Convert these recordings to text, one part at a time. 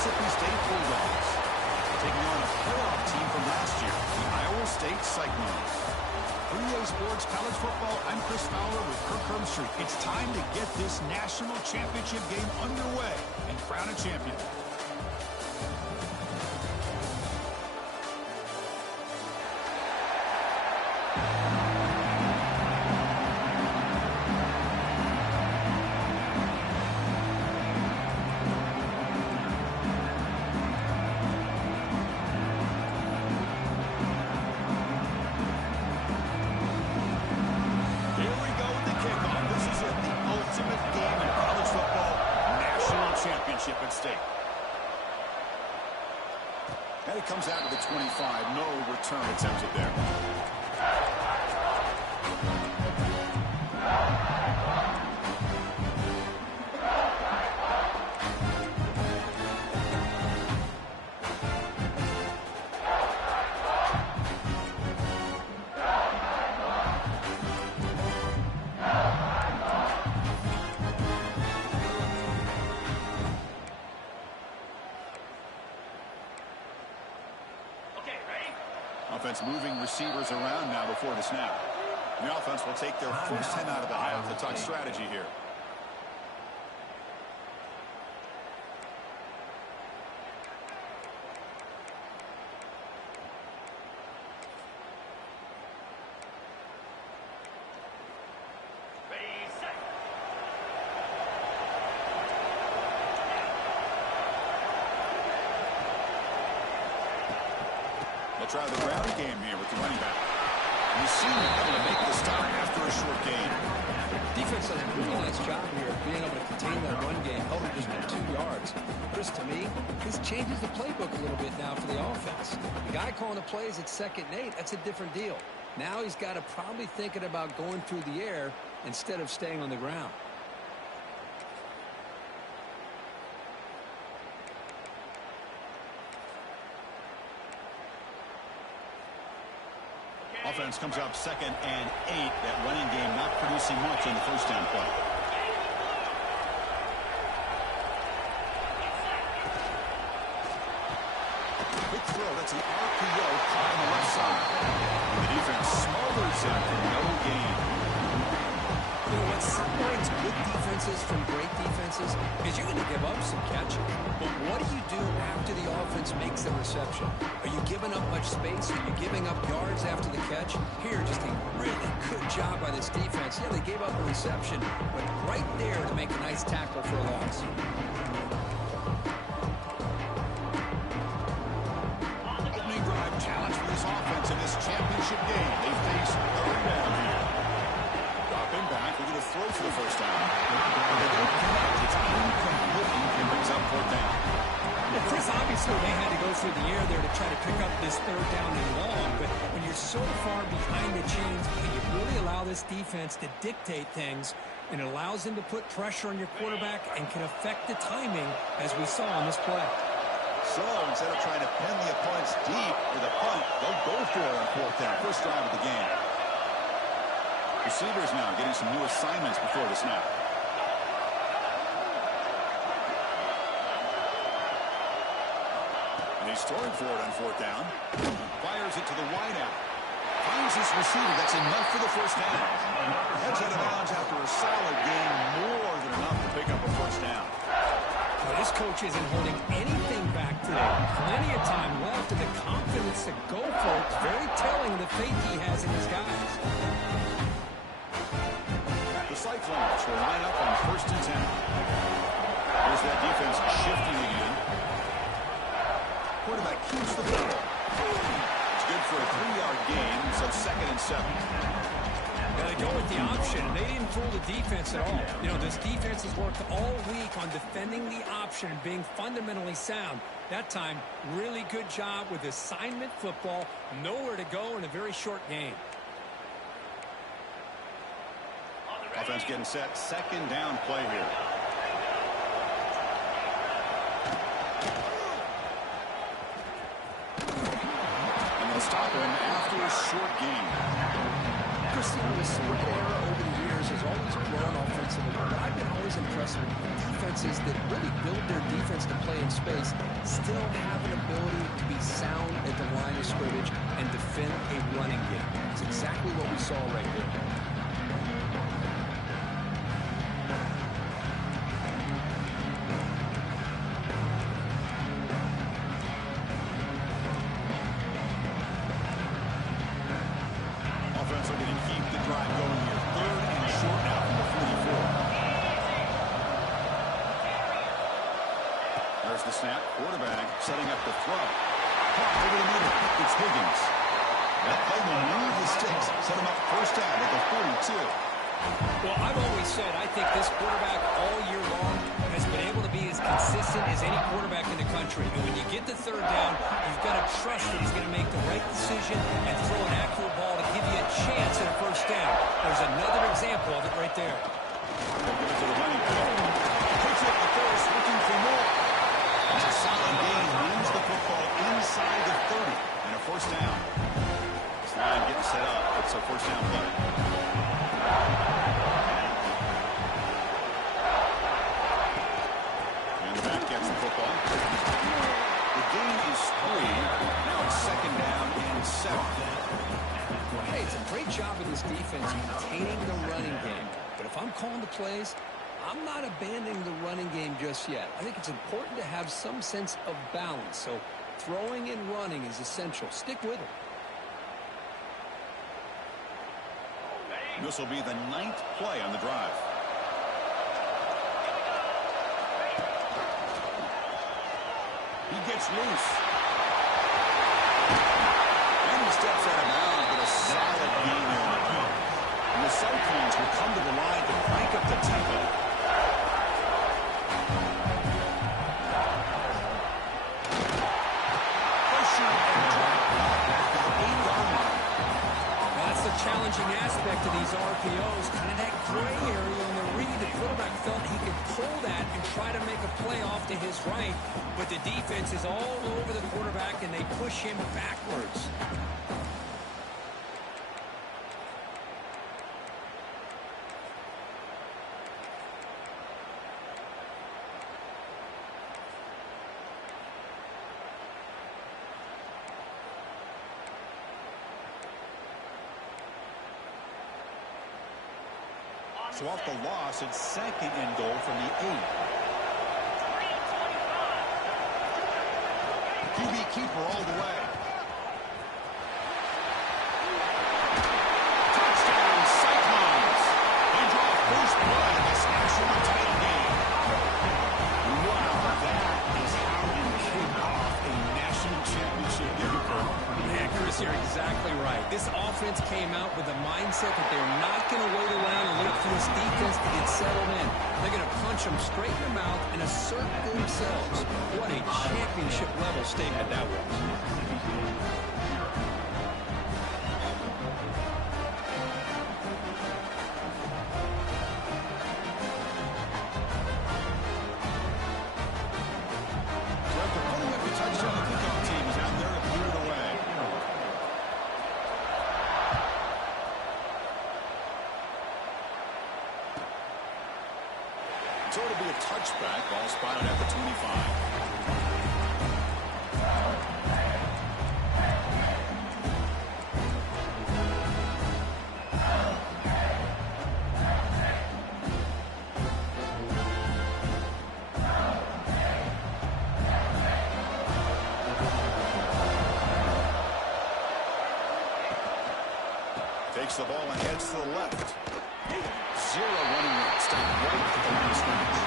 Mississippi State Bulldogs. Taking on a playoff team from last year, the Iowa State Cyclones. For EA Sports College Football, I'm Chris Fowler with Kirk Herbstreit. It's time to get this national championship game underway and crown a champion. At stake. And it comes out to the 25. No return attempted there. Offense moving receivers around now before the snap. The offense will take their first 10 out of the half. Let's talk strategy here. Try the ground game here with the running back. You see him able to make the stop after a short gain. Defense does a really nice job here of being able to contain that run game, held it just for 2 yards. Chris, to me, this changes the playbook a little bit now for the offense. The guy calling the plays at 2nd and 8, that's a different deal. Now he's got to probably thinking about going through the air instead of staying on the ground. Offense comes up 2nd and 8. That running game not producing much on the first down play. Quick throw. That's an RPO caught on the left side. And the defense smothers him for no gain. You know what separates good defenses from great defenses is you're going to give up some catching. But what do you do after the offense makes the reception? Are you giving up much space? Are you giving up yards after the catch? Here, just a really good job by this defense. Yeah, they gave up a reception, but right there to make a nice tackle for a loss. Opening drive challenge for this offense in this championship game. They face 3rd down here. Dropping back, we're going to throw for the first down. And they don't connect. It's incomplete and brings up 4th down. Well, Chris, obviously they had to go through the air there to try to pick up this 3rd down and long, but when you're so far behind the chains, you really allow this defense to dictate things, and it allows them to put pressure on your quarterback and can affect the timing, as we saw on this play. So instead of trying to pin the opponents deep with a punt, they'll go for it on 4th down. First drive of the game. Receivers now getting some new assignments before the snap. He's throwing for it on 4th down. Fires it to the wideout. Finds his receiver. That's enough for the first down. Heads out of bounds after a solid gain. More than enough to pick up a first down. Well, this coach isn't holding anything back today. Plenty of time left and the confidence to go for it. It's very telling the faith he has in his guys. The Cyclones will line up on 1st and 10. There's that defense shifting again. Quarterback keeps the ball. It's good for a 3-yard gain, so 2nd and 7. Yeah, they go with the option, and they didn't fool the defense at all. You know, this defense has worked all week on defending the option and being fundamentally sound. That time, really good job with assignment football. Nowhere to go in a very short game. Offense getting set. 2nd down play here. Stop him after a short game. Chris, this era over the years years has always grown offensively, but I've been always impressed with defenses that really build their defense to play in space, still have an ability to be sound at the line of scrimmage and defend a running game. It's exactly what we saw right there. Offense looking to keep the drive going here. 3rd and short now from the 44. There's the snap. Quarterback setting up the throw. Caught over the middle. It's Higgins. That play will move the sticks. Set him up first down at the 42. Well, I've always said I think this quarterback all year long has been able to be as consistent as any quarterback in the country. And when you get the 3rd down, you've got to trust that he's going to make the right decision and throw an accurate ball to give you a chance at a first down. There's another example of it right there. They'll give it to the running back. Puts it at first, looking for more. It's a solid gain. Moves the football inside the 30 and a first down. This line getting set up. It's a first down play. And the back gets the football. The gain is 3. Now it's 2nd down and 7. Well, hey, it's a great job of this defense maintaining the running game. But if I'm calling the plays, I'm not abandoning the running game just yet. I think it's important to have some sense of balance. So throwing and running is essential. Stick with it. This will be the 9th play on the drive. He gets loose. And he steps out of bounds, but a solid gain there on the play. And the Cyclones will come to the line to crank up the tempo. Pressure and drop back at the 8-yard line. That's the challenging aspect of these RPOs, kind of that gray area on the read. The quarterback felt he could pull that and try to make a play off to his right, but the defense is all over the quarterback, and they push him backwards. So off the loss, it's 2nd and goal from the 8. QB keeper all the way. Touchdown, Cyclones. They draw first blood in this national title game. Wow, that is how you kick off a national championship game. Yeah, Chris, you're exactly right. This offense came out with a mindset that they're not going to wait around and wait for this defense to get settled in. They're going to punch them straight in the mouth and assert themselves. What a championship-level statement that was. So after putting up the touchdown, the kickoff team is out there to put it away. So it'll be a touchback. Ball spotted at the 25. Takes the ball and heads to the left. 0 running room. Stop right at the line of scrimmage.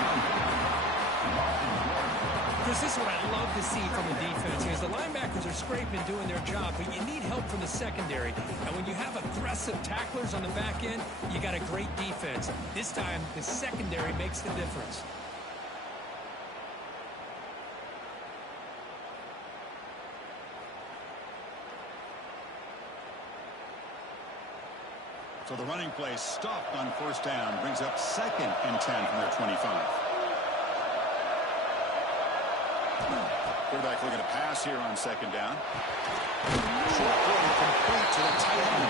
Chris, this is what I love to see from the defense here. The linebackers are scraping and doing their job, but you need help from the secondary. And when you have aggressive tacklers on the back end, you got a great defense. This time, the secondary makes the difference. So the running play stopped on first down. Brings up 2nd and 10 from their 25. Quarterback looking to pass here on 2nd down. Short throw complete to the tight end.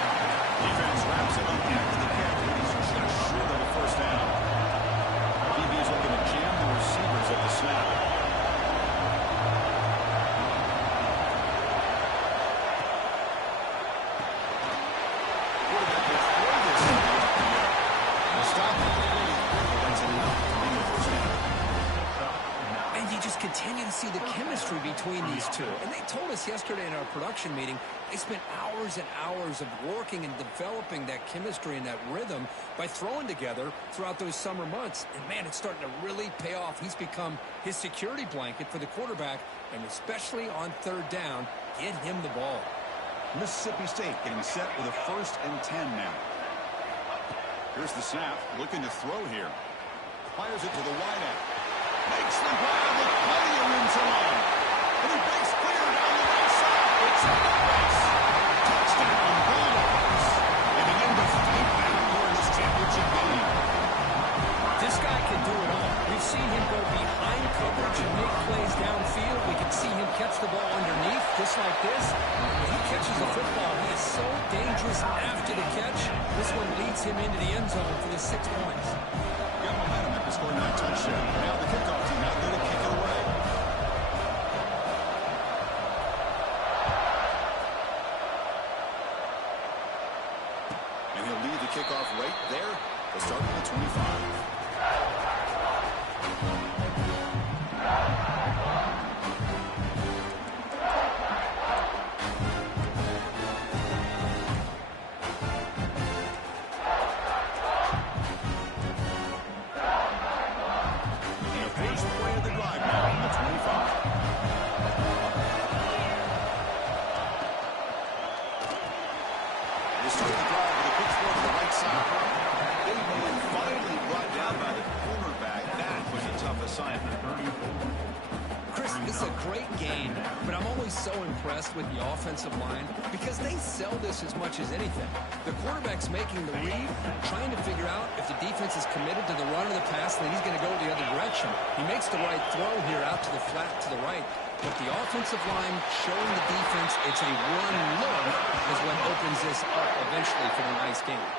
Defense wraps it up after the catch. He's just short comes at the snap. Quarterback will throw this in the air. And stop it. That's enough to make the first down. And you just continue to see the chemistry between these two. And they told us yesterday in our production meeting, they spent hours and hours of working and developing that chemistry and that rhythm by throwing together throughout those summer months. And, man, it's starting to really pay off. He's become his security blanket for the quarterback, and especially on third down, get him the ball. Mississippi State getting set with a 1st and 10 now. Here's the snap, looking to throw here. Fires it to the wideout. Makes the grab with plenty of room to run. And he breaks clear down the right side. It's at the race. Touchdown, Bulldogs. And begin to fight back for his championship game. This guy can do it all. We've seen him go behind coverage and make plays downfield. We can see him catch the ball underneath, just like this. When he catches the football, he is so dangerous after the catch. This one leads him into the end zone for the 6 points. Got momentum after scoring that touchdown. Now the kickoff team out there to kick it away. And he'll lead the kickoff right there to start with the 25. Chris, this is a great game, but I'm always so impressed with the offensive line because they sell this as much as anything. The quarterback's making the read, trying to figure out if the defense is committed to the run or the pass, then he's going to go the other direction. He makes the right throw here out to the flat to the right, but the offensive line showing the defense it's a run look is what opens this up eventually for the nice game.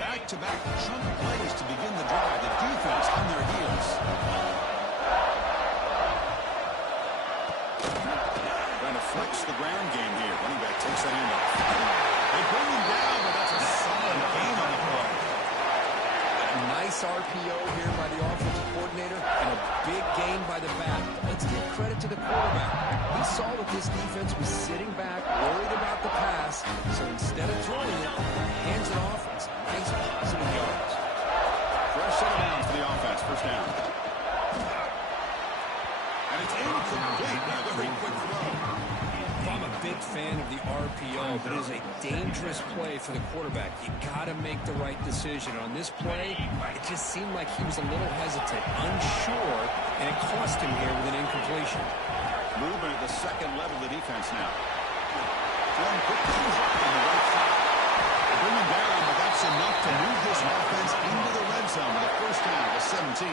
Back-to-back chunk plays to begin the drive. The defense on their heels. Trying to flex the ground game here. Running back takes that handoff. They bring him down, but that's a solid gain on the play. A nice RPO here by the offensive coordinator and a big gain by the back. But let's give credit to the quarterback. He saw that this defense was sitting back, worried about the pass, so instead of throwing it, hands it off and some nice positive yards. Fresh set of downs for the offense. First down. And it's incomplete. A very quick throw. I'm a big fan of the RPO, but it is a dangerous play for the quarterback. You got to make the right decision. On this play, it just seemed like he was a little hesitant, unsure, and it cost him here with an incompletion. Movement at the second level of the defense now. Throwing quick on the right side. They bring him down, but that's enough to move this offense into the red zone with a first down to 17.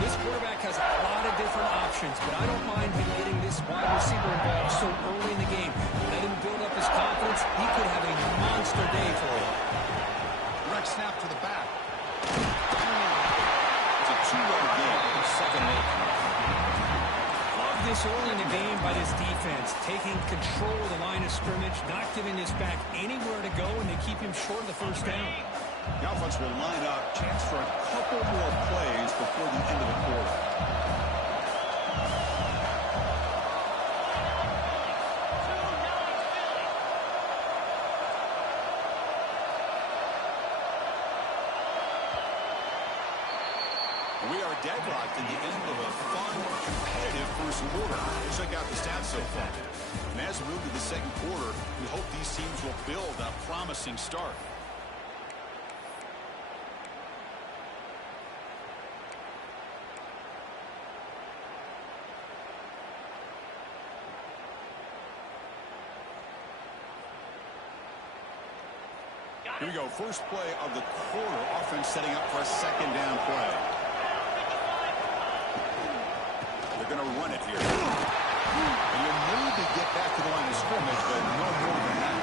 This quarterback has a lot of different options, but I don't mind him getting this wide receiver involved so early in the game. Let him build up his confidence. He could have a monster day for him. Direct snap to the back. It's a two-yard gain. Second and 8. Love this early in the game by this defense, taking control of the line of scrimmage, not giving this back anywhere to go, and they keep him short of the first down. The offense will line up. Chance for a couple more plays before the end of the quarter. We are deadlocked at the end of a fun, competitive first quarter. Check out the stats so far. And as we move to the second quarter, we hope these teams will build a promising start. Here we go. First play of the quarter. Offense setting up for a second down play. They're going to run it here. And you'll maybe get back to the line of scrimmage, but no more than that.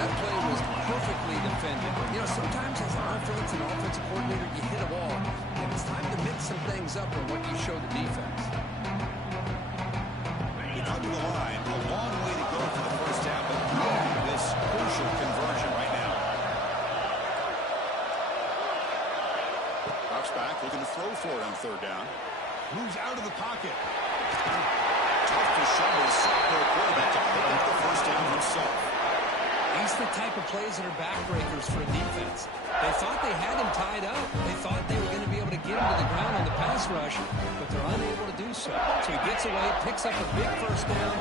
That play was perfectly defended. You know, sometimes as an offensive coordinator, you hit a wall, and it's time to mix some things up on what you show the defense. You come to the line, a long way to go for the first half, but really this crucial conversion right now. Drops back, looking to throw for it on third down. Moves out of the pocket. Tough to shovel the sophomore quarterback to pick up the first down himself. These are the type of plays that are backbreakers for a defense. They thought they had him tied up. They thought they were going to be able to get him to the ground on the pass rush, but they're unable to do so. So he gets away, picks up a big first down.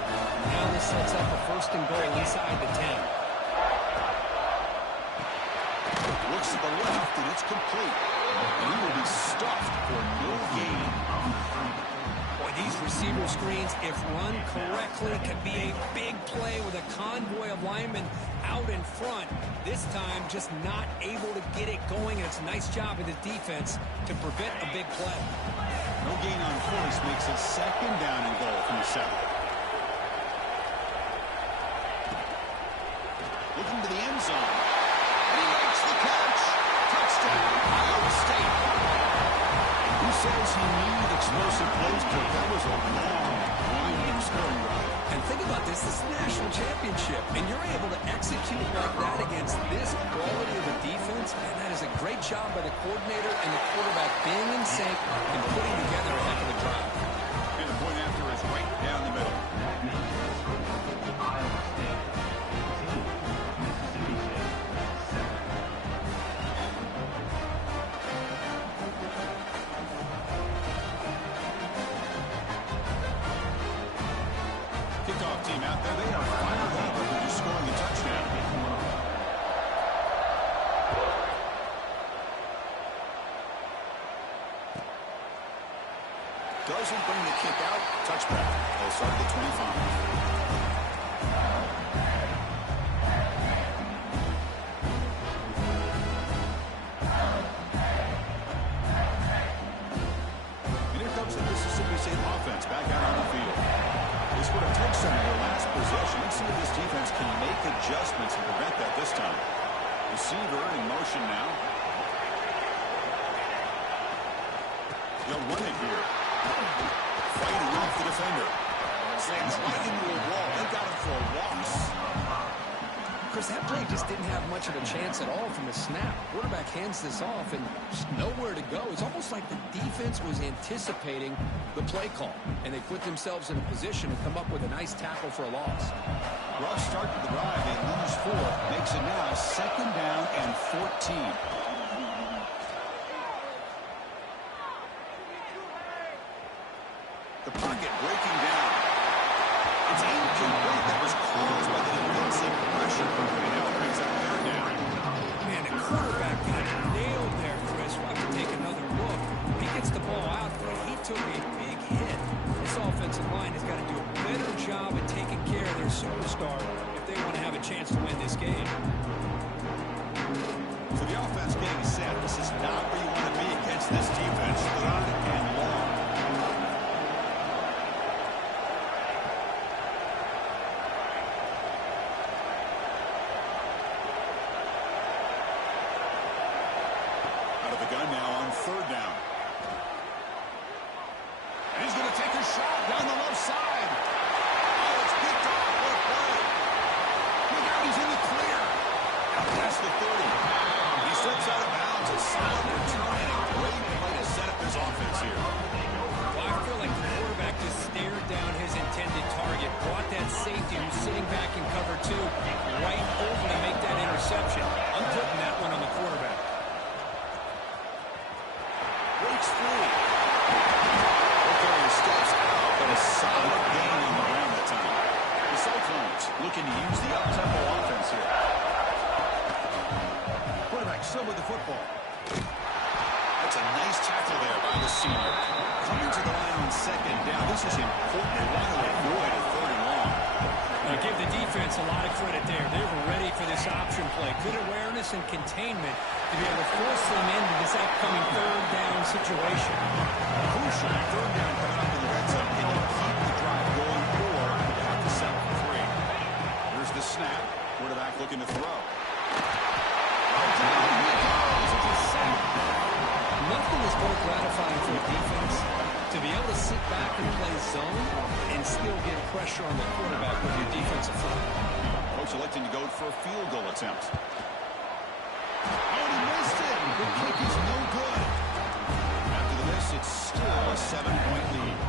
Now this sets up a first and goal inside the 10. Looks to the left, and it's complete. And he will be stuffed for no gain. Boy, these receiver screens, if run correctly, can be a big play with a convoy of linemen out in front. This time, just not able to get it going, and it's a nice job of the defense to prevent a big play. No gain on first makes it second down and goal from the 7. Looking to the end zone. And he makes the catch. Touchdown, Iowa State. Who says he needed explosive plays, Kirk? That was a long, winding scoring drive. And think about this is the national championship, and you're able to execute like that against this quality of a defense, and that is a great job by the coordinator and the quarterback being in sync and putting together a heck of a drive. And the point after is right down the middle. Kickoff team out there, they are fired up after just scoring a touchdown. Doesn't bring the kick out. Touchback. They'll start at the 25. And here comes the Mississippi State offense back out on the field. They scored a touchdown in their last possession. Let's see if this defense can make adjustments and prevent that this time. Receiver in motion now. They'll run it here. Fighting off the defender. Slams right into a wall. They got him for a loss. Chris, that play just didn't have much of a chance at all from the snap. Quarterback hands this off and just nowhere to go. It's almost like the defense was anticipating the play call, and they put themselves in a position to come up with a nice tackle for a loss. Rough start to the drive. They lose 4. Makes it now second down and 14. The pocket breaking down. It's incomplete. That was caused by the defensive pressure. And now it brings up third down. Man, the quarterback got nailed there, Chris. We'll have to take another look. He gets the ball out, but he took a big hit. This offensive line has got to do a better job at taking care of their superstar if they want to have a chance to win this game. So the offense being set. This is not where you want to be against this defense. Third and long. Out of the gun now on third down. And he's going to take a shot down the left side. Oh, it's picked off. What a play. Look out, he's in the clear. Out past the 30. He steps out of bounds. A solid return and a great play to set up his offense here. Well, I feel like the quarterback just stared down his intended target, brought that safety who's sitting back in cover 2 right over to make that interception. I'm putting that one on the quarterback. Breaks free. Okay, he steps out, but a solid gain on the ground that time. The Cyclones looking to use the up-tempo offense here. Quarterback still with the football. That's a nice tackle there by the senior. Coming to the line on second down. This is important. They want to avoid a third and long. Give the defense a lot of credit there. They were ready for this option play. Good awareness and containment to be able to force them into this upcoming third down situation. Crucial third down coming up in the red zone. Can you keep the drive the snap. Quarterback looking to throw. Nothing is more gratifying for a defense to be able to sit back and play zone and still get pressure on the quarterback with your defensive front. Coach electing to go for a field goal attempt. Oh, and he missed it. The kick is no good. After the miss, it's still a 7-point lead.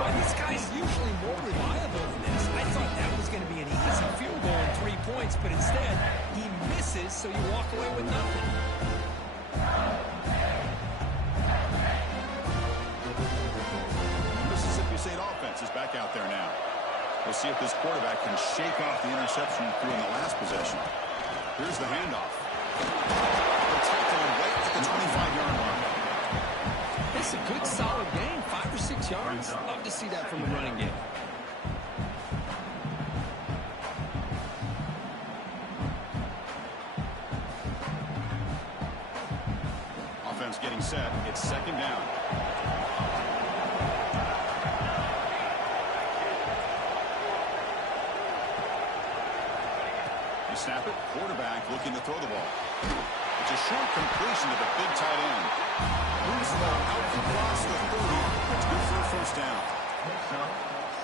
Boy, this guy's usually more reliable than this. I thought that was going to be an easy field goal and 3 points, but instead, he misses, so you walk away with nothing. Mississippi State offense is back out there now. We'll see if this quarterback can shake off the interception he threw in the last possession. Here's the handoff. The tackle right at the 25-yard line. It's a good, solid game, 5 or 6 yards. Love to see that from a running game. Offense getting set. It's second down. You snap it. Quarterback looking to throw the ball. It's a short completion to the big tight end. Moves the ball out across the 30. That's good for a first down.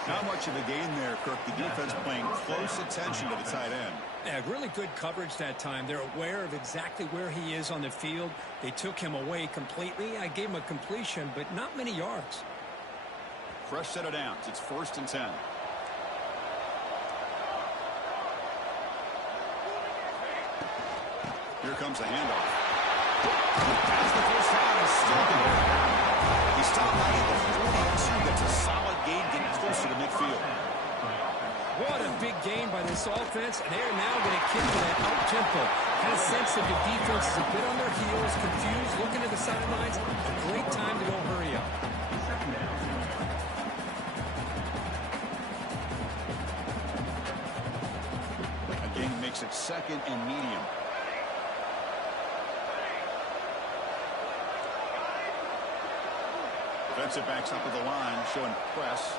Not much of a gain there, Kirk. The defense paying close attention to the tight end. Yeah, really good coverage that time. They're aware of exactly where he is on the field. They took him away completely. I gave him a completion, but not many yards. Fresh set of downs. It's 1st and 10. Here comes the handoff. As the first down is still good. He stopped out at the 42. That's a solid gain, getting closer to midfield. What a big game by this offense. And they're now going to kick to that up-tempo. Kind of sense that the defense is a bit on their heels, confused, looking at the sidelines. A great time to go hurry up. Again, makes it 2nd and medium. Defensive backs up at the line, showing press.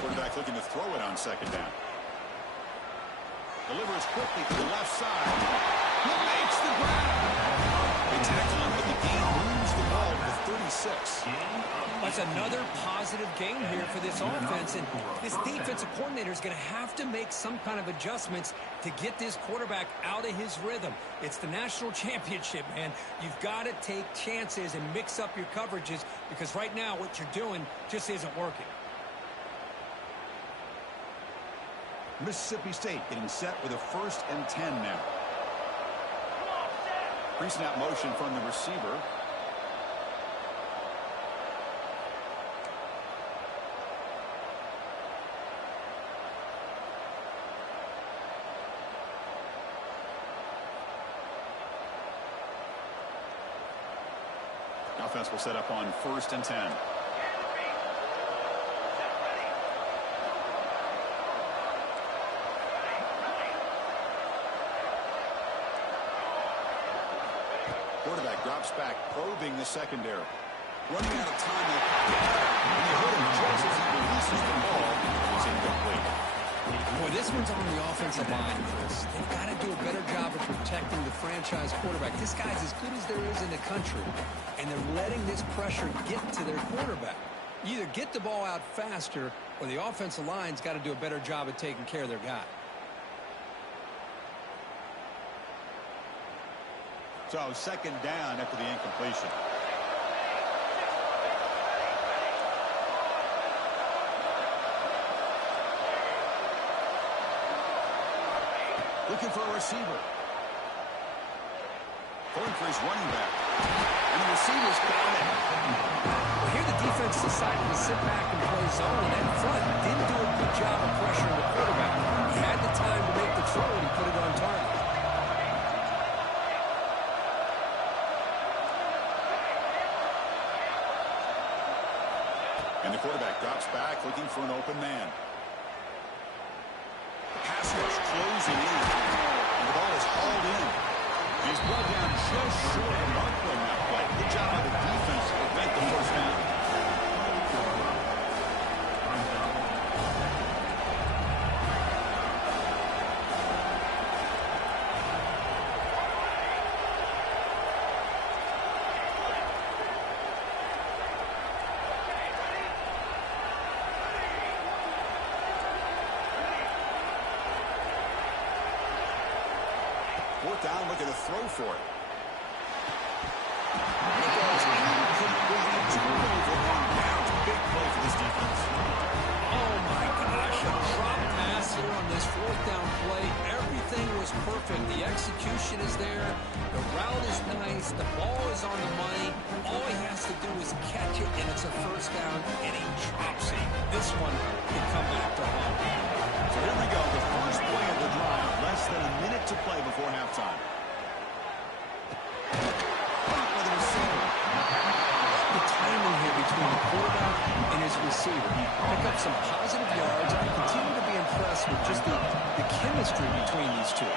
Quarterback looking to throw it on 2nd down. Delivers quickly to the left side. He makes the grab. They tackle him, but the game moves the ball to the 36. That's another positive game here for this offense, and this defensive coordinator is going to have to make some kind of adjustments to get this quarterback out of his rhythm. It's the national championship, man. You've got to take chances and mix up your coverages because right now what you're doing just isn't working. Mississippi State getting set with a 1st and 10 now. Pre-snap motion from the receiver. Offense will set up on 1st and 10. Quarterback drops back, probing the secondary. Running out of time in the pocket. And you hit him just as he releases the ball. It's incomplete. Boy, this one's on the offensive line, Chris. They've got to do a better job of protecting the franchise quarterback. This guy's as good as there is in the country, and they're letting this pressure get to their quarterback. You either get the ball out faster, or the offensive line's got to do a better job of taking care of their guy. So 2nd down after the incompletion. Looking for a receiver. Going for his running back. And the receiver's got it. Well, here the defense decided to sit back and play zone, and that front didn't do a good job of pressuring the quarterback. He had the time to make the throw, and he put it on target. And the quarterback drops back, looking for an open man. The pass rush closing in. And the ball is hauled in. He's brought down just short of the marker on that play. Good job by the defense to prevent the first down. Fourth down, looking to throw for it. It goes incomplete. Turnover on downs. Big play for this defense. Oh, my gosh. A drop pass here on this fourth down play. Everything was perfect. The execution is there. The route is nice. The ball is on the money. All he has to do is catch it, and it's a first down, and he drops it. This one can come back to home. So here we go. The first play of the drive. Less than a minute to play before halftime. The timing here between the quarterback and his receiver. Pick up some positive yards. I continue to be impressed with just the chemistry between these two.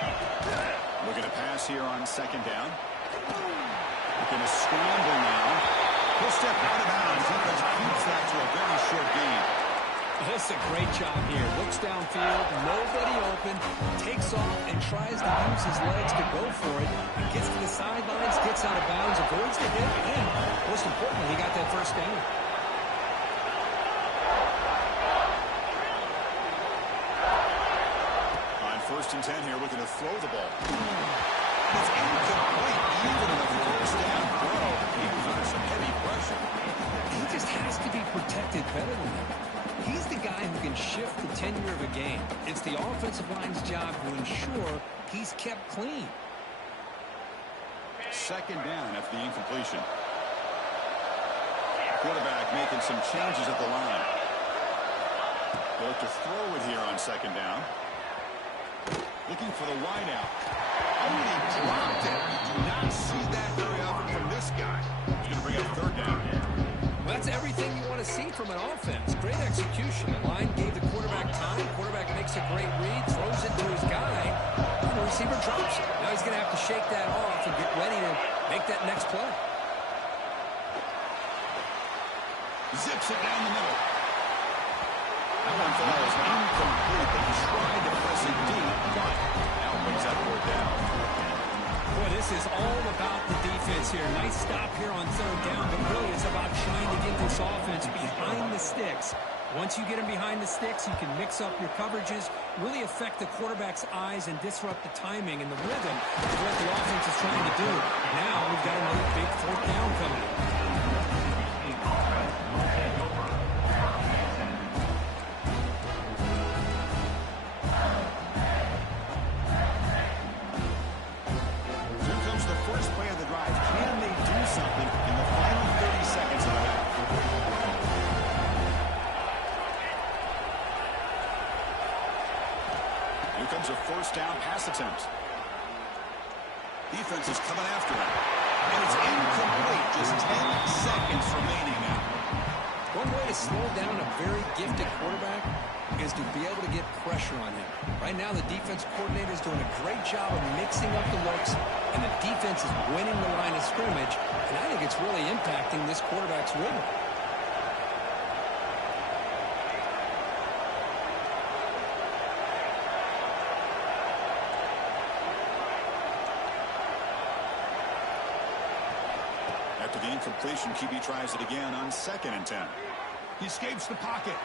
Looking to pass here on second down. Looking to scramble now. He'll step out of bounds. Defense keeps that to a very short gain. That's a great job here. Looks downfield, nobody open, takes off and tries to use his legs to go for it. He gets to the sidelines, gets out of bounds, avoids the hit, and most importantly, he got that first down. On 1st and 10 here, looking to throw the ball. It's incomplete, even in a first down throw. He was under some heavy pressure. He just has to be protected better than that. He's the guy who can shift the tenure of a game. It's the offensive line's job to ensure he's kept clean. Second down after the incompletion. Quarterback making some changes at the line. They'll look to throw it here on second down. Looking for the wide out. Oh, he dropped it. You do not see that very often from this guy. He's going to bring up third down. Well, that's everything you want to see from an offense. Great execution. The line gave the quarterback time. Quarterback makes a great read, throws it to his guy, and the receiver drops it. Now he's going to have to shake that off and get ready to make that next play. Zips it down the middle. That one falls incomplete. They tried to press it deep, but now brings that board down. Boy, this is all about the defense here. Nice stop here on third down, but really it's about trying to get this offense behind the sticks. Once you get them behind the sticks, you can mix up your coverages, really affect the quarterback's eyes and disrupt the timing and the rhythm of what the offense is trying to do. Now we've got another big fourth down coming. Comes a first down pass attempt. Defense is coming after him. And it's incomplete. Just 10 seconds remaining now. One way to slow down a very gifted quarterback is to be able to get pressure on him. Right now, the defense coordinator is doing a great job of mixing up the looks, and the defense is winning the line of scrimmage, and I think it's really impacting this quarterback's rhythm. After the incompletion, QB tries it again on 2nd and 10. He escapes the pocket.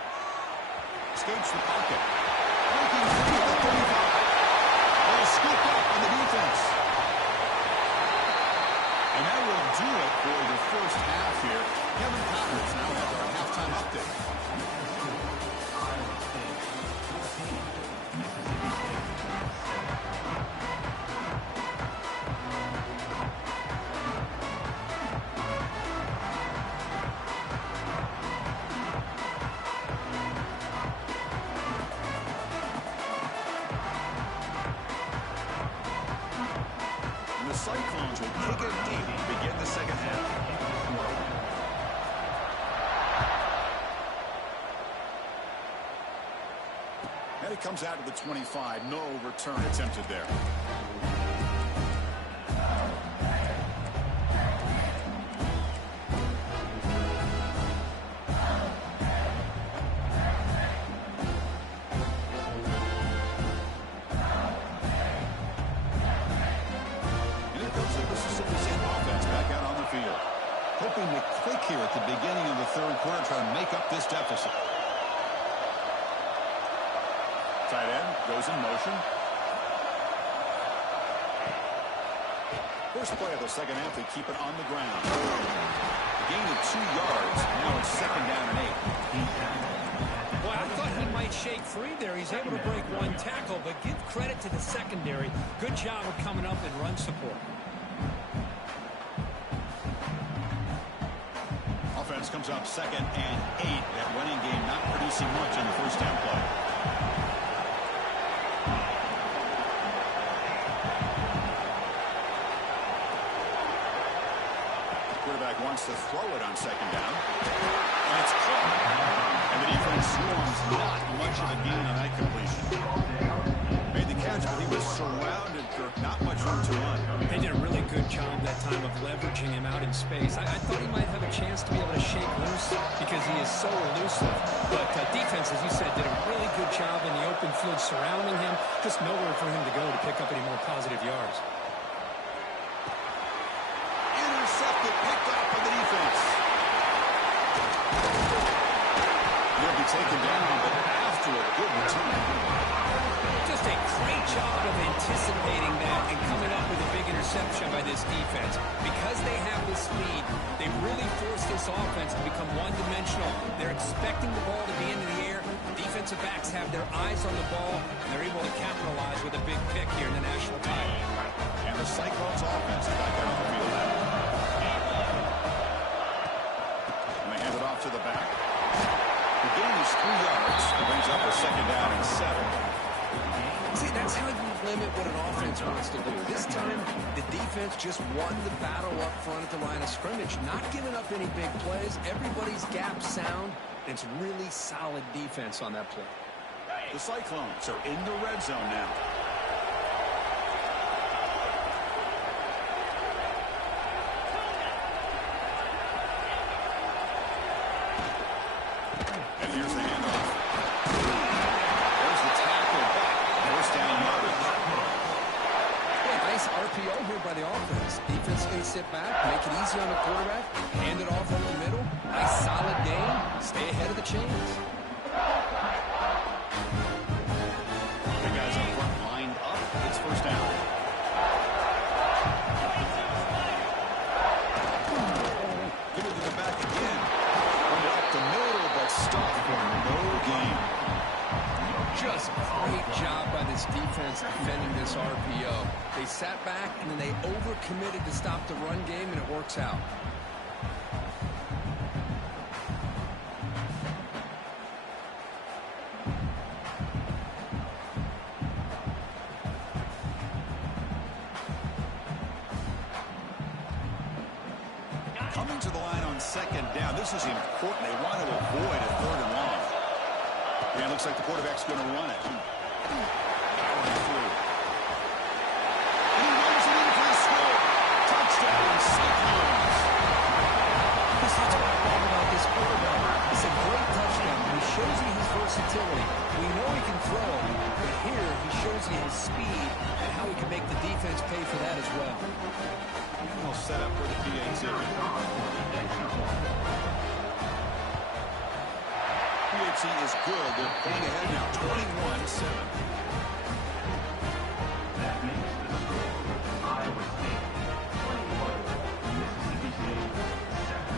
Escapes the pocket. Breaking free at the 35. They'll scoop up on the defense. And that will do it for the first half here. Kevin Connors now has our halftime update. The Cyclones will kick it deep to begin the second half. And it comes out to the 25. No return attempted there. Hoping to click here at the beginning of the third quarter, try to make up this deficit. Tight end goes in motion. First play of the second half, they keep it on the ground. Gain of 2 yards. Now it's second down and 8. Well, I thought he might shake free there. He's able to break one tackle, but give credit to the secondary. Good job of coming up and run support. Offense comes up second and 8. That running game not producing much in the first down play. Quarterback wants to throw it on second down. And it's caught. And the defense swarms. Not much of a gain on that completion. Made the catch, but he was surrounded for not much room to run. They did a really good job that time of leveraging him out in space. I thought he might have a chance to be able to shake loose because he is so elusive. But defense, as you said, did a really good job in the open field surrounding him. Just nowhere for him to go to pick up any more positive yards. Intercepted, picked off by the defense. He'll be taken down, but after a good return. Just a great job of anticipating that and coming up with a big interception by this defense. Because they have the speed, they really force this offense to become one-dimensional. They're expecting the ball to be into the air. Defensive backs have their eyes on the ball, and they're able to capitalize with a big pick here in the national title. And the Cyclones offense is back on the field now. And they hand it off to the back. The gain is 3 yards. It brings up a second down and 7. See, that's how you limit what an offense wants to do. This time, the defense just won the battle up front at the line of scrimmage, not giving up any big plays. Everybody's gap sound, and it's really solid defense on that play. The Cyclones are in the red zone now. And here's the handoff. There's the tackle back. First down yardage. Nice RPO here by the offense. Defense going to sit back, make it easy on the quarterback, hand it off up the middle. Nice solid game. Stay ahead of the chains. The guys up front lined up. It's first down. Give it to the back again. Run it up the middle, but stopped for no gain. Just great job by this defense defending this RPO. They sat back, and then they overcommitted to stop the run game, and it works out. Coming to the line on second down. This is important. They want to avoid a third and long. Yeah, it looks like the quarterback's going to run it. Powering through. And he runs it in for the score. Touchdown, Cyclones. That's what I love about this quarterback. It's a great touchdown. He shows you his versatility. We know he can throw, but here he shows you his speed and how he can make the defense pay for that as well. And they'll set up for the PAT. PAT is good. They're pulling ahead now, 21-7. That makes the score Iowa State 21, Mississippi State 7.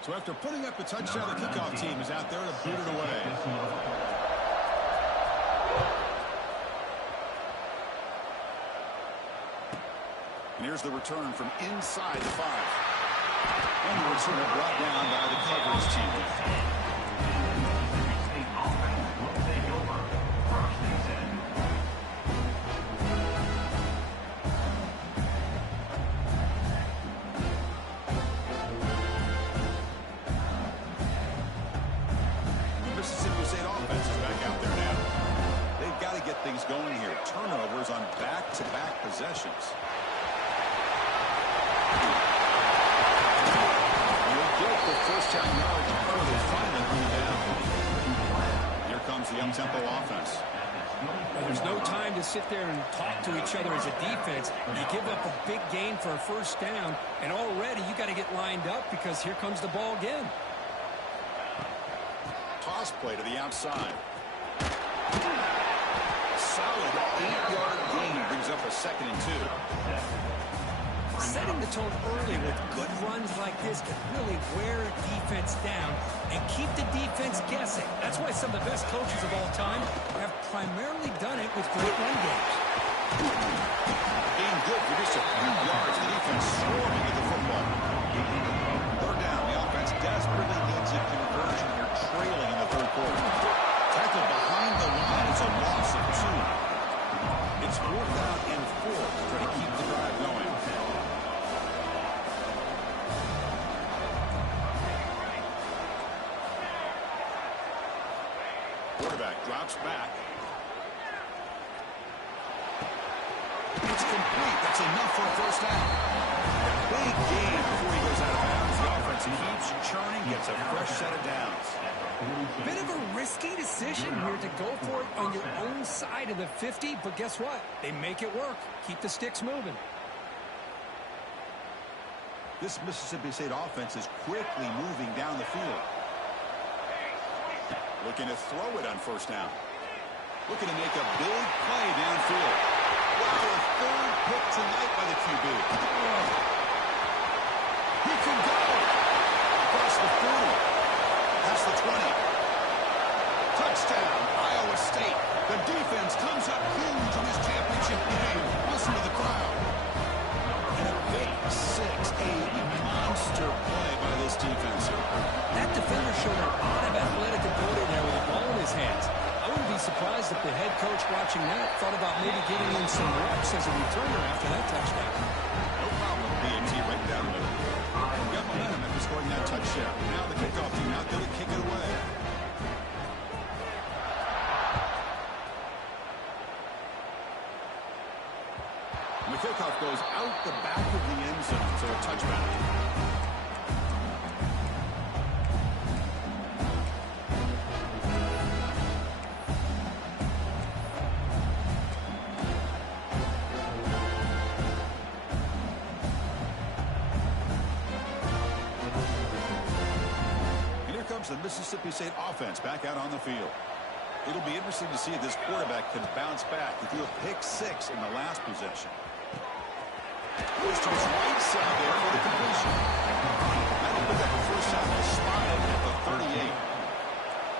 So after putting up the touchdown, the kickoff team is out there to boot it away. And here's the return from inside the 5. And the return brought down by the coverage team. Mississippi State offense is back out there now. They've got to get things going here. Turnovers on back-to-back possessions. You'll get the first-down yard before they finally bring it down. Here comes the up-tempo offense. Well, there's no time to sit there and talk to each other as a defense. You give up a big gain for a first down, and already you got to get lined up because here comes the ball again. Toss play to the outside. Solid 8-yard gain brings up a 2nd and 2. Setting the tone early with good runs like this can really wear a defense down and keep the defense guessing. That's why some of the best coaches of all time have primarily done it with great run games. Being good for just a few yards, the defense swarming with the football. 3rd down, the offense desperately needs a conversion. They're trailing in the 3rd quarter. Tackle behind the line. It's a loss of 2. It's 4th down and 4 to try to keep the drive going. Quarterback drops back. It's complete. That's enough for a first down. Big gain before he goes out of bounds. The offense keeps churning, gets a fresh set of downs. Bit of a risky decision here to go for it on your own side of the 50, but guess what? They make it work. Keep the sticks moving. This Mississippi State offense is quickly moving down the field. Looking to throw it on first down. Looking to make a big play downfield. Wow, a 3rd pick tonight by the QB. He can go. Across the 40. Past the 20. Touchdown, Iowa State. The defense comes up huge in this championship game. Listen to the crowd. And a big 6-8 monster play by this defense. That defender showed a lot of athletic ability there with the ball in his hands. I wouldn't be surprised if the head coach watching that thought about maybe getting in some reps as a returner after that touchdown. No problem, BMT right down the middle. Got momentum after scoring that touchdown. Now the kickoff team out there to kick it away. And the kickoff goes out the back of the end zone, so a touchback. The Mississippi State offense back out on the field. It'll be interesting to see if this quarterback can bounce back. He threw a pick 6 in the last possession. Goes to his right side there for the completion. That'll pick up a first down. Spotted at the 38.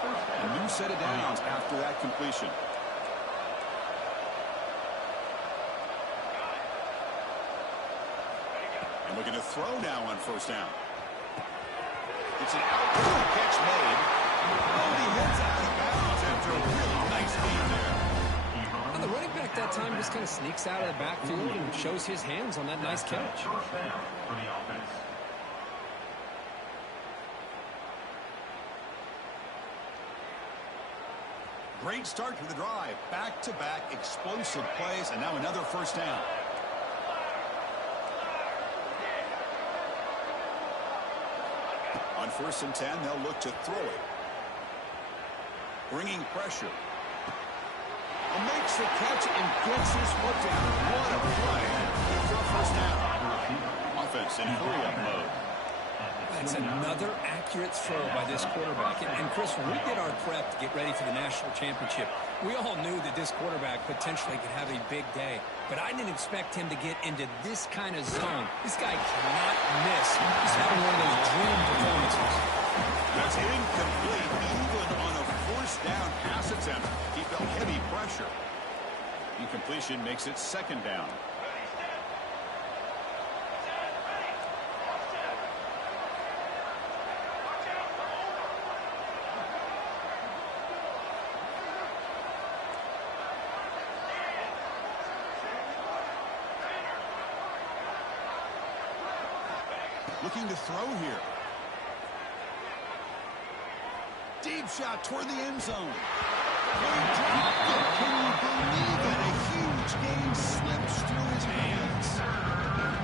A new set of downs after that completion. And looking to throw now on first down. It's an outfield catch made. Oh, he hits out of bounds after a really nice lead there. And the running back that time just kind of sneaks out of the backfield and shows his hands on that nice catch. Great start to the drive. Back-to-back explosive plays, and now another first down. On 1st and 10, they'll look to throw it. Bringing pressure. And makes the catch and gets his foot down. What a play for a first down. Offense in hurry-up mode. That's another accurate throw by this quarterback. And Chris, when we did our prep to get ready for the national championship, we all knew that this quarterback potentially could have a big day. But I didn't expect him to get into this kind of zone. This guy cannot miss. He's having one of those dream performances. That's incomplete. Even on a first down pass attempt, he felt heavy pressure. Incompletion makes it 2nd down. Looking to throw here. Deep shot toward the end zone. He dropped it. Can you believe it? A huge gain slips through his hands.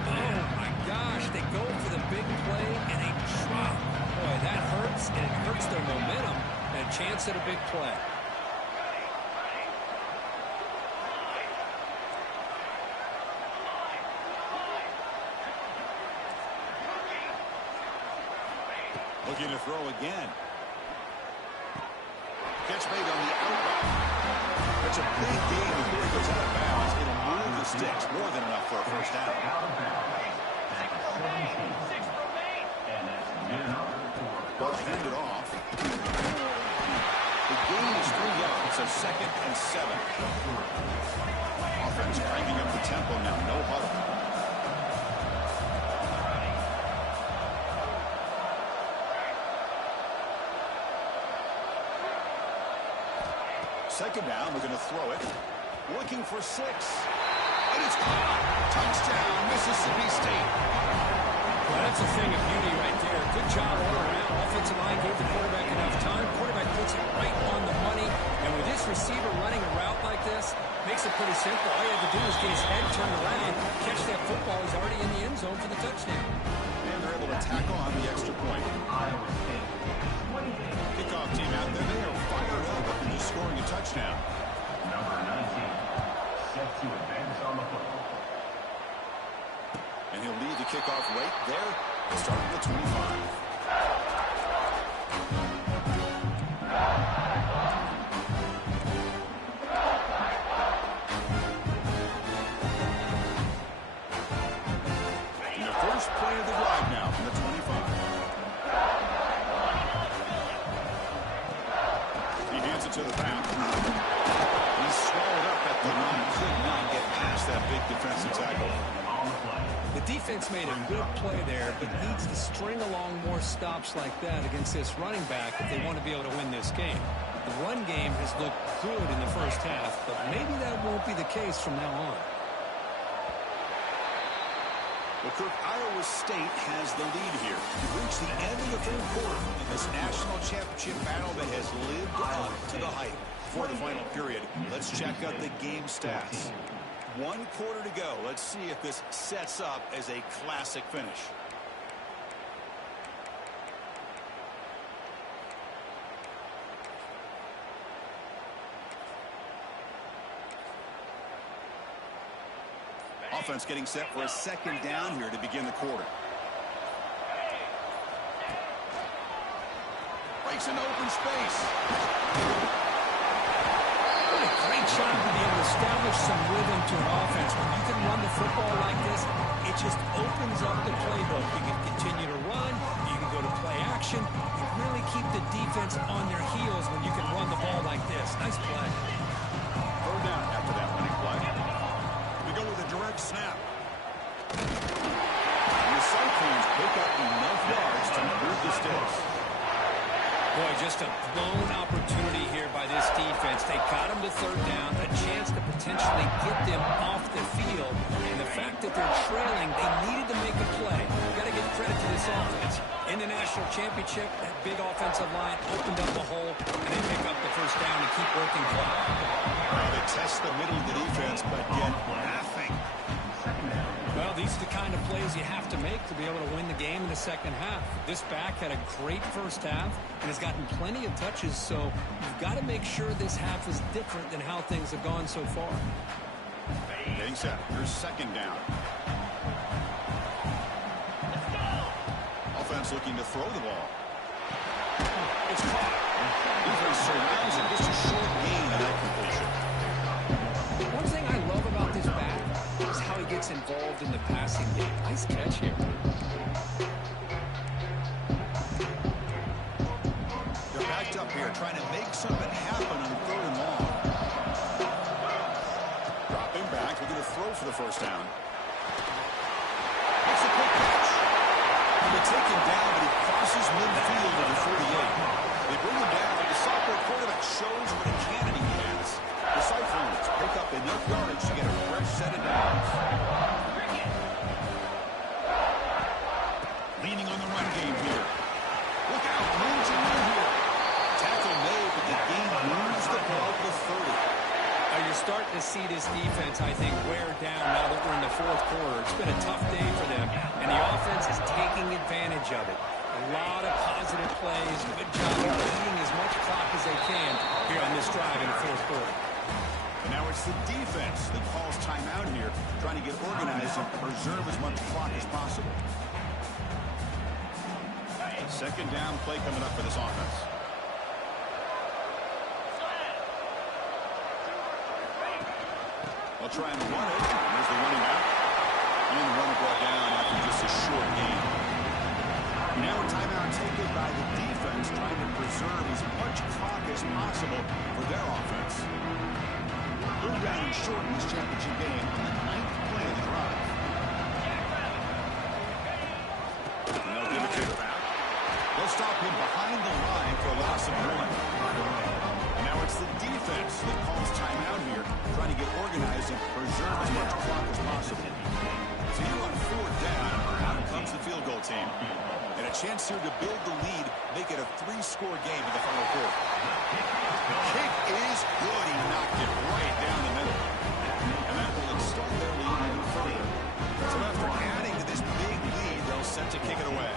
Oh, my gosh. They go for the big play, and they drop. Boy, that hurts, and it hurts their momentum. And a chance at a big play. Looking to throw again. Catch made on the outright. It's a big gain before he goes out of bounds. It'll move the sticks. More than enough for a first down. Out of bounds. At the 17. And that's good enough for Ball handed off. The gain is 3 yards, so 2nd and 7. Offense cranking up the tempo now. No huddle. Second down, we're going to throw it. Looking for 6. And it's caught. Touchdown, Mississippi State. Well, that's a thing of beauty right there. Good job all around. Offensive line gave the quarterback enough time. Quarterback puts it right on the money. And with this receiver running a route like this, makes it pretty simple. All you have to do is get his head turned around, catch that football. He's already in the end zone for the touchdown. And they're able to tackle on the extra point. Iowa State. 28. Kickoff team out there. They are fired up after just scoring a touchdown. Number 19. Set to advance on the football. And he'll lead the kickoff right there. He'll start at the 25. And the first play of the drive now from the 25. He hands it to the back. He's swallowed up at the line. Could not get past that big defensive tackle. The defense made a good play there, but needs to string along more stops like that against this running back if they want to be able to win this game. The run game has looked good in the first half, but maybe that won't be the case from now on. Well, Kirk, Iowa State has the lead here. We've reached the end of the third quarter in this national championship battle that has lived up to the hype. For the final period, let's check out the game stats. 1 quarter to go. Let's see if this sets up as a classic finish. Offense getting set for a second down here to begin the quarter. Breaks into open space. What a great job to be able to establish some rhythm to an offense. When you can run the football like this, it just opens up the playbook. You can continue to run. You can go to play action. You really keep the defense on their heels when you can run the ball like this. Nice play. Third down after that running play. We go with a direct snap. The Cyclones pick up enough yards to move the sticks. Boy, just a blown opportunity here by this defense. They got them to third down, a chance to potentially get them off the field. And the fact that they're trailing, they needed to make a play. You've got to give credit to this offense. In the national championship, that big offensive line opened up the hole, and they pick up the first down and keep working clock. They test the middle of the defense, but get nothing. Well, these are the kind of plays you have to make to be able to win the game in the second half. This back had a great first half and has gotten plenty of touches, so you've got to make sure this half is different than how things have gone so far. Getting set. Here's second down. Offense looking to throw the ball. It's caught. Defense surrounds him. Just a short gain on that completion. One thing I love about this back is how he gets involved in the passing game. Nice catch here. They're backed up here trying to make something happen on third and long. Dropping back. We're going to throw for the first down. Makes a quick catch. And they take him down, but he crosses midfield at the 48. They bring him down, but the sophomore quarterback shows what a cannon he has. The Cyclones pick up enough yardage to get a fresh set of downs. Leaning on the run game here. Look out, moves in here. Tackle made, but the game moves the ball to 30. You're starting to see this defense, I think, wear down now that we're in the fourth quarter. It's been a tough day for them, and the offense is taking advantage of it. A lot of positive plays. Good job of eating as much clock as they can here on this drive in the fourth quarter. And now it's the defense that calls timeout here, trying to get organized and preserve as much clock as possible. Second down play coming up for this offense. They'll try and run it. There's the running back. And the runner brought down after just a short gain. Now a timeout taken by the defense, trying to preserve as much clock as possible for their offense. Third down and short in this championship game on the 9th play of the drive. And they'll give it to the back. They'll stop him behind the line for a loss of 1. And now it's the defense that calls timeout here, trying to get organized and preserve as much clock as possible. So you're on 4th down. Out comes the field goal team. And a chance here to build the lead, make it a 3-score game in the final quarter. Kick is good. He knocked it right down the middle. And that will extend their lead even further. So after adding to this big lead, they'll set to kick it away.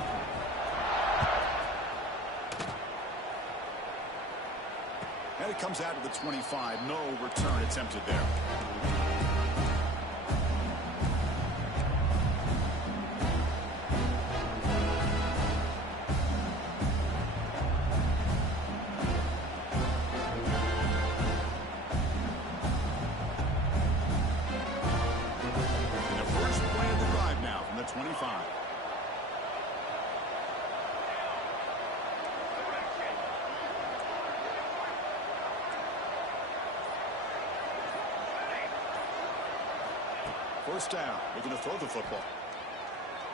And it comes out of the 25. No return attempted there. First down. Looking to throw the football.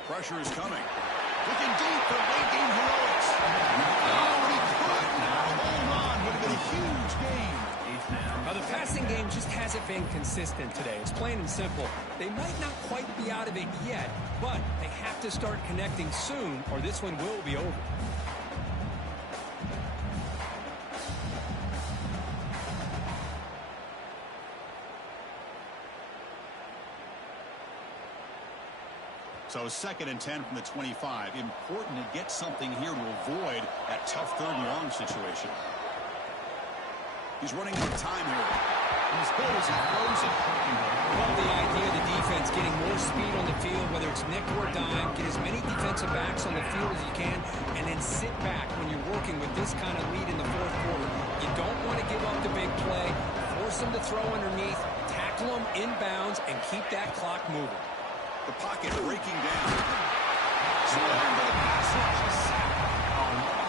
Pressure is coming. Looking deep for late game heroics. Oh, he could. Hold on. Would have been a huge gain. Now, the passing game just hasn't been consistent today. It's plain and simple. They might not quite be out of it yet, but they have to start connecting soon, or this one will be over. So 2nd and 10 from the 25. Important to get something here to avoid that tough 3rd and long situation. He's running out of time here. He's good as he throws it. Love the idea of the defense getting more speed on the field, whether it's nickel or dime. Get as many defensive backs on the field as you can, and then sit back when you're working with this kind of lead in the 4th quarter. You don't want to give up the big play. Force them to throw underneath, tackle them inbounds, and keep that clock moving. The pocket breaking down.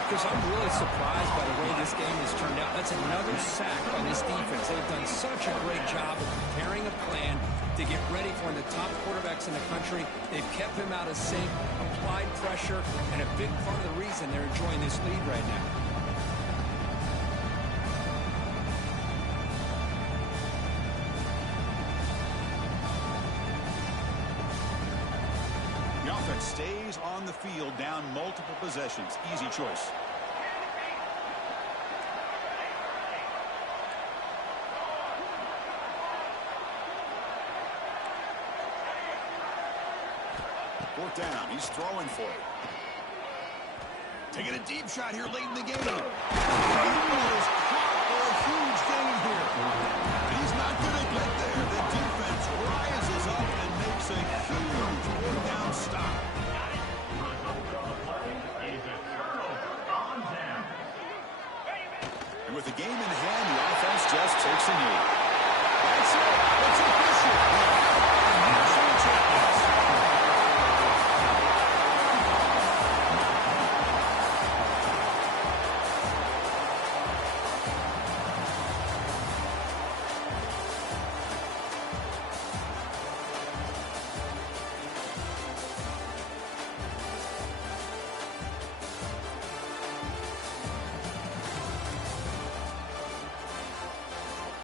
Because I'm really surprised by the way this game has turned out. That's another sack by this defense. They've done such a great job of preparing a plan to get ready for one of the top quarterbacks in the country. They've kept him out of sync, applied pressure, and a big part of the reason they're enjoying this lead right now. Stays on the field, down multiple possessions. Easy choice. Fourth down. He's throwing for it. Taking a deep shot here late in the game. He is caught for a huge gain here. And he's not going to get there. The defense rises up and makes a huge fourth down stop. And with the game in hand, the offense just takes a knee. That's it. That's official.